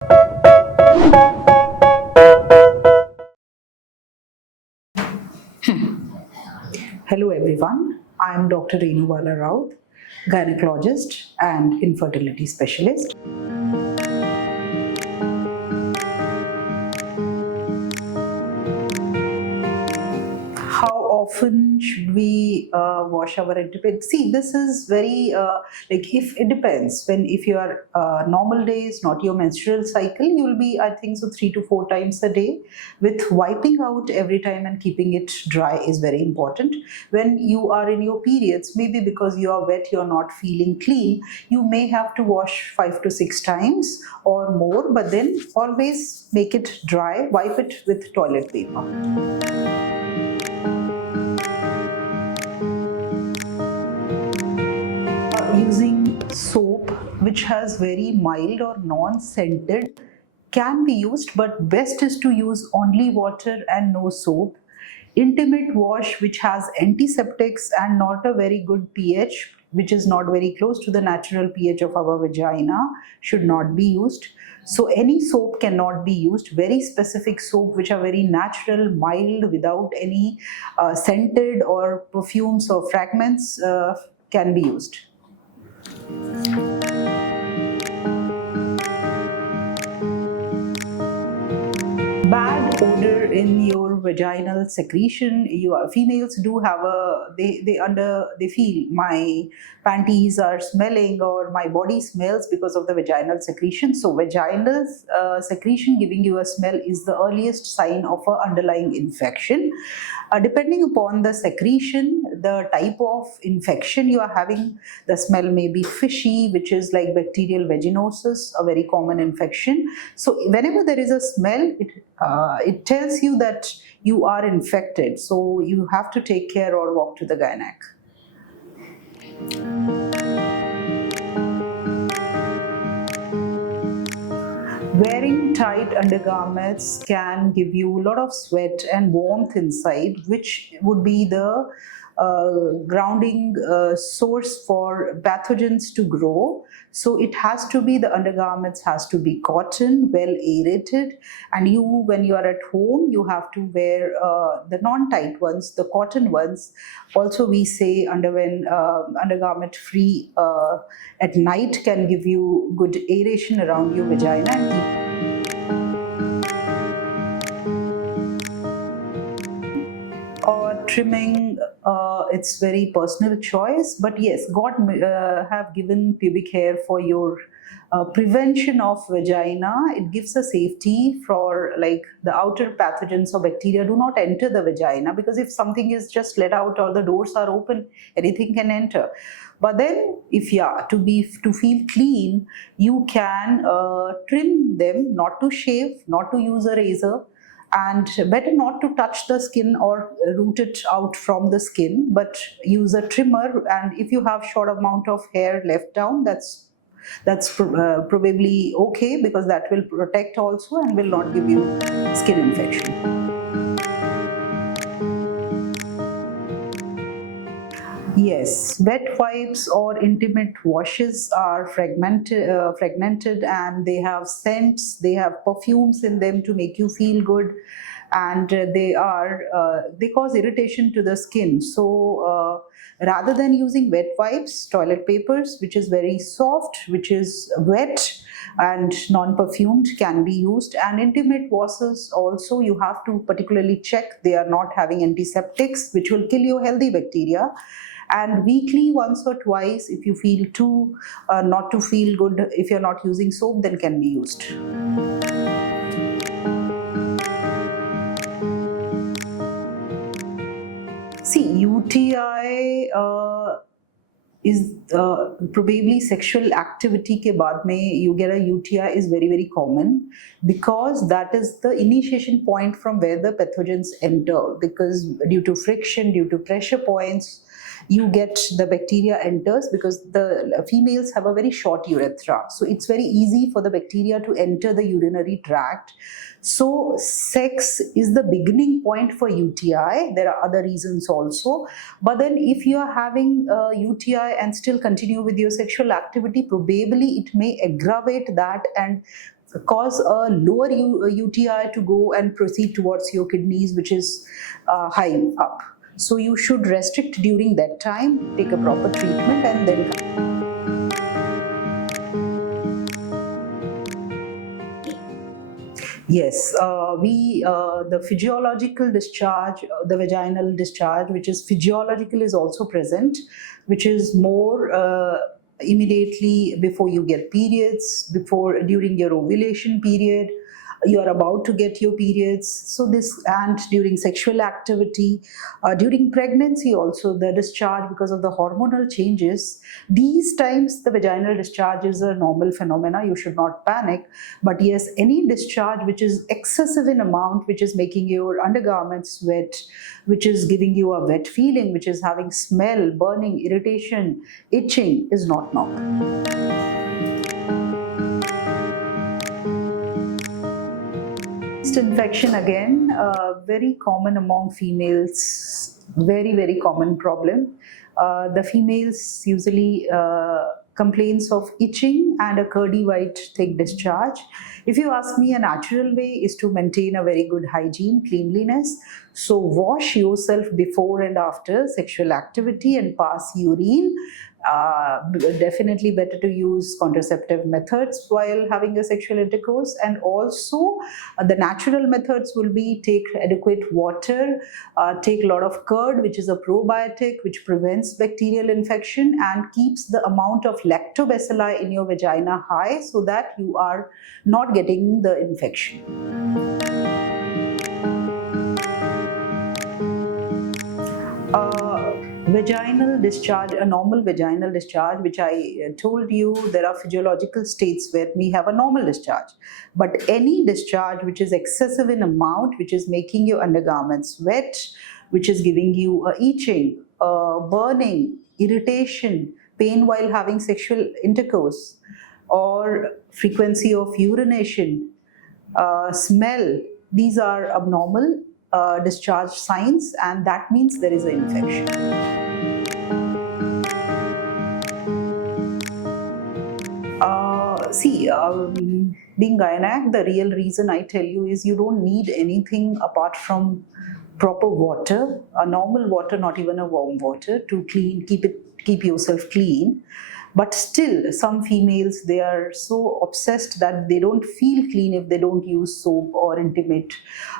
Hello everyone, I am Dr. Renuwala Raut, gynecologist and infertility specialist. How often should we wash our intimate? See, this is very if it depends. If you are normal days, not your menstrual cycle, you will be, I think, so 3 to 4 times a day. With wiping out every time and keeping it dry is very important. When you are in your periods, maybe because you are wet, you are not feeling clean, you may have to wash 5 to 6 times or more. But then always make it dry. Wipe it with toilet paper. Using soap which has very mild or non-scented can be used, but best is to use only water and no soap. Intimate wash which has antiseptics and not a very good pH, which is not very close to the natural pH of our vagina, should not be used. So any soap cannot be used. Very specific soap which are very natural, mild, without any scented or perfumes or fragments can be used. Bad odor in your vaginal secretion. Females do have they feel my panties are smelling or my body smells because of the vaginal secretion. So vaginal secretion giving you a smell is the earliest sign of an underlying infection. Depending upon the secretion, the type of infection you are having, the smell may be fishy, which is like bacterial vaginosis, a very common infection. So whenever there is a smell, it tells you that you are infected. So you have to take care or walk to the gynec. Wearing tight undergarments can give you a lot of sweat and warmth inside, which would be the grounding source for pathogens to grow. So it has to be, the undergarments has to be cotton, well aerated, and when you are at home, you have to wear the non-tight ones, the cotton ones. Also, we say undergarment free at night can give you good aeration around your vagina and keep or trimming. It's very personal choice, but yes, God have given pubic hair for your prevention of vagina. It gives a safety for, like, the outer pathogens or bacteria do not enter the vagina, because if something is just let out or the doors are open, anything can enter. But then if to feel clean, you can trim them, not to shave, not to use a razor, and better not to touch the skin or root it out from the skin, but use a trimmer. And if you have short amount of hair left down, that's probably okay, because that will protect also and will not give you skin infection. Yes, wet wipes or intimate washes are fragmented, and they have scents, they have perfumes in them to make you feel good, and they cause irritation to the skin. So rather than using wet wipes, toilet papers, which is very soft, which is wet and non-perfumed, can be used. And intimate washes also, you have to particularly check they are not having antiseptics, which will kill your healthy bacteria. And weekly, once or twice, if you feel not to feel good, if you're not using soap, then can be used. See, UTI is probably sexual activity ke baad mein you get a UTI is very, very common, because that is the initiation point from where the pathogens enter, because due to friction, due to pressure points, you get the bacteria enters, because the females have a very short urethra, so it's very easy for the bacteria to enter the urinary tract. So sex is the beginning point for UTI. There are other reasons also, but then if you are having a UTI and still continue with your sexual activity, probably it may aggravate that and cause a lower UTI to go and proceed towards your kidneys, which is high up. So you should restrict during that time, take a proper treatment, and then yes, the physiological discharge, the vaginal discharge, which is physiological, is also present, which is more immediately before you get periods, before during your ovulation period, you are about to get your periods. So this, and during sexual activity, during pregnancy also, the discharge, because of the hormonal changes, these times the vaginal discharge is a normal phenomena. You should not panic. But yes, any discharge which is excessive in amount, which is making your undergarments wet, which is giving you a wet feeling, which is having smell, burning, irritation, itching, is not normal. Yeast infection, again, very common among females, very common problem. The females usually complains of itching and a curdy white thick discharge. If you ask me, a natural way is to maintain a very good hygiene, cleanliness. So wash yourself before and after sexual activity and pass urine. Definitely better to use contraceptive methods while having a sexual intercourse, and also the natural methods will be take adequate water, take a lot of curd, which is a probiotic which prevents bacterial infection and keeps the amount of lactobacilli in your vagina high, so that you are not getting the infection. Vaginal discharge, a normal vaginal discharge, which I told you, there are physiological states where we have a normal discharge. But any discharge which is excessive in amount, which is making your undergarments wet, which is giving you itching, burning, irritation, pain while having sexual intercourse, or frequency of urination, smell, these are abnormal discharge signs, and that means there is an infection. Being gynaec, the real reason I tell you is you don't need anything apart from proper water, a normal water, not even a warm water, to keep yourself clean. But still, some females, they are so obsessed that they don't feel clean if they don't use soap or intimate.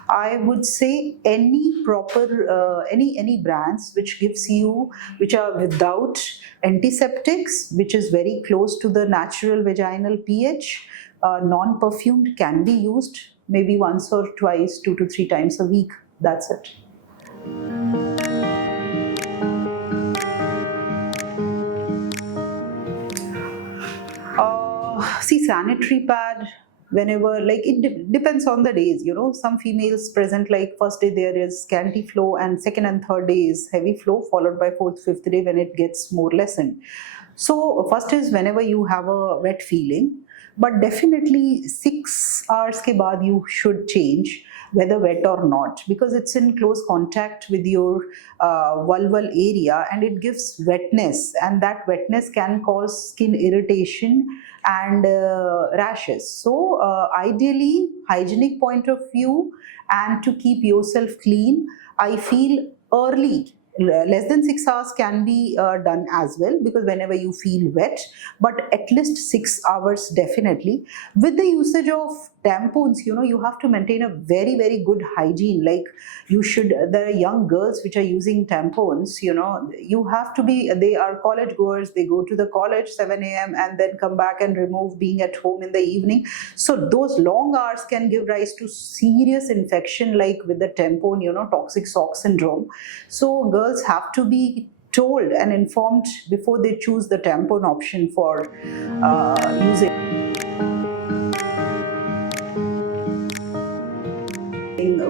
I would say any proper, any brands which are without antiseptics, which is very close to the natural vaginal pH, non-perfumed, can be used maybe once or twice, 2 to 3 times a week. That's it. Sanitary pad, whenever, like, it depends on the days, some females present, like first day there is scanty flow, and second and third day is heavy flow, followed by fourth, fifth day when it gets more lessened. So first is whenever you have a wet feeling, but definitely 6 hours ke baad you should change, whether wet or not, because it's in close contact with your vulval area and it gives wetness, and that wetness can cause skin irritation and rashes. So ideally, hygienic point of view, and to keep yourself clean, I feel early, less than 6 hours can be done as well, because whenever you feel wet, but at least 6 hours definitely. With the usage of tampons, you have to maintain a very good hygiene. Like, there are young girls which are using tampons, you have to be, they are college goers, they go to the college 7 a.m. and then come back and remove, being at home in the evening. So those long hours can give rise to serious infection, like with the tampon, toxic sock syndrome. So girls have to be told and informed before they choose the tampon option for using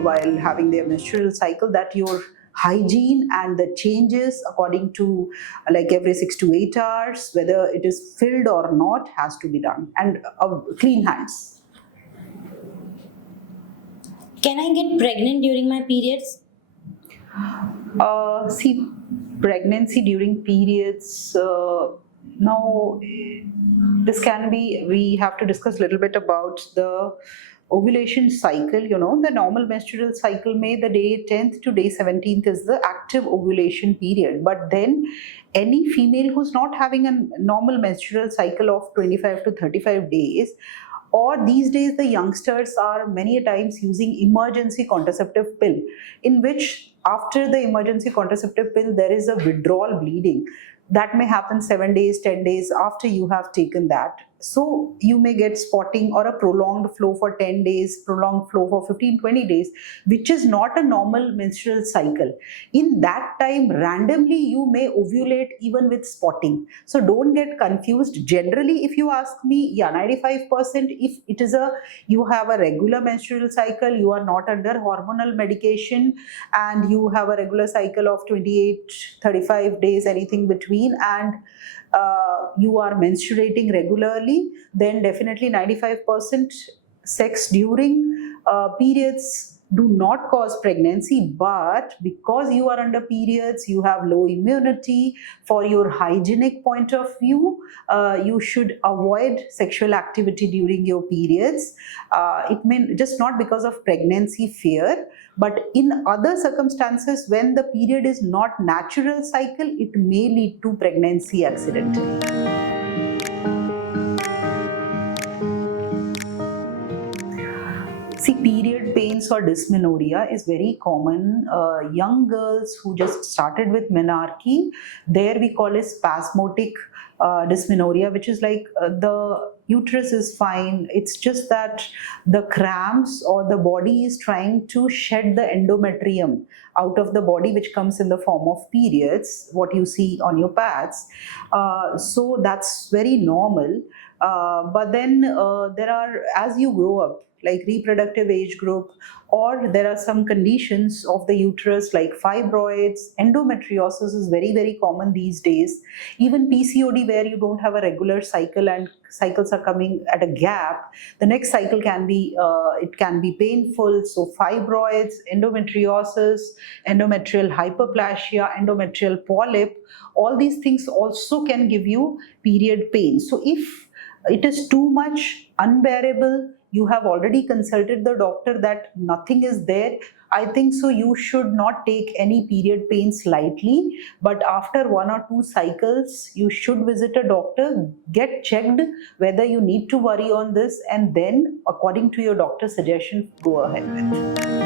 while having their menstrual cycle, that your hygiene and the changes according to like every 6 to 8 hours, whether it is filled or not, has to be done, and clean hands. Can I get pregnant during my periods? See, pregnancy during periods, now this can be, we have to discuss a little bit about the ovulation cycle. The normal menstrual cycle, may the day 10th to day 17th is the active ovulation period, but then any female who's not having a normal menstrual cycle of 25 to 35 days, or these days the youngsters are many a times using emergency contraceptive pill, in which after the emergency contraceptive pill there is a withdrawal bleeding that may happen 7 days, 10 days after you have taken that. So you may get spotting or a prolonged flow for 10 days, prolonged flow for 15, 20 days, which is not a normal menstrual cycle. In that time, randomly you may ovulate even with spotting. So don't get confused. Generally, if you ask me, yeah, 95%, if it is you have a regular menstrual cycle, you are not under hormonal medication, and you have a regular cycle of 28, 35 days, anything between, and you are menstruating regularly, then definitely 95% sex during periods do not cause pregnancy. But because you are under periods, you have low immunity, for your hygienic point of view, you should avoid sexual activity during your periods. It may just not because of pregnancy fear, but in other circumstances, when the period is not natural cycle, it may lead to pregnancy accidentally. See, period pains or dysmenorrhea is very common. Young girls who just started with menarche, there we call it spasmodic dysmenorrhea, which is like the uterus is fine. It's just that the cramps or the body is trying to shed the endometrium out of the body, which comes in the form of periods, what you see on your pads. So that's very normal. But then there are, as you grow up, like reproductive age group, or there are some conditions of the uterus like fibroids, endometriosis is very, very common these days. Even PCOD, where you don't have a regular cycle and cycles are coming at a gap, the next cycle can be, it can be painful. So fibroids, endometriosis, endometrial hyperplasia, endometrial polyp, all these things also can give you period pain. So if it is too much unbearable, you have already consulted the doctor that nothing is there, I think so you should not take any period pains lightly. But after 1 or 2 cycles, you should visit a doctor, get checked whether you need to worry on this, and then according to your doctor's suggestion, go ahead with.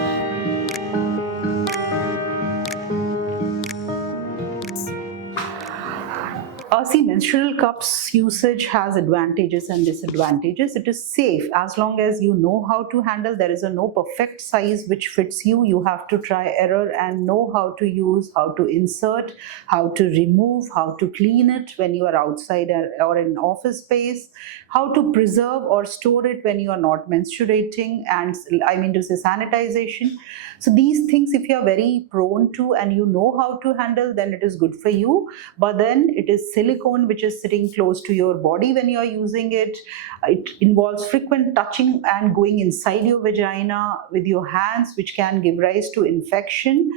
See, menstrual cups usage has advantages and disadvantages. It is safe as long as you know how to handle. There is no perfect size which fits you. You have to try error and know how to use, how to insert, how to remove, how to clean it when you are outside or in office space, how to preserve or store it when you are not menstruating, and I mean to say sanitization. So these things, if you are very prone to and you know how to handle, then it is good for you. But then it is silicone which is sitting close to your body when you are using it. It involves frequent touching and going inside your vagina with your hands, which can give rise to infection.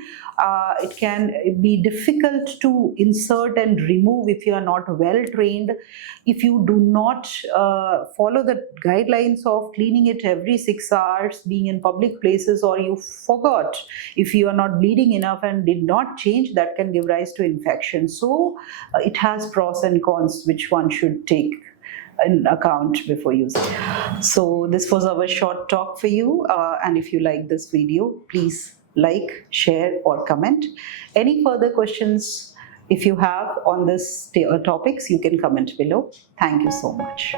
It can be difficult to insert and remove if you are not well trained. If you do not follow the guidelines of cleaning it every 6 hours, being in public places, or you forgot, if you are not bleeding enough and did not change, that can give rise to infection. So it has pros and cons which one should take in account before using. So this was our short talk for you, and if you like this video, please like, share or comment. Any further questions if you have on this topics, you can comment below. Thank you so much.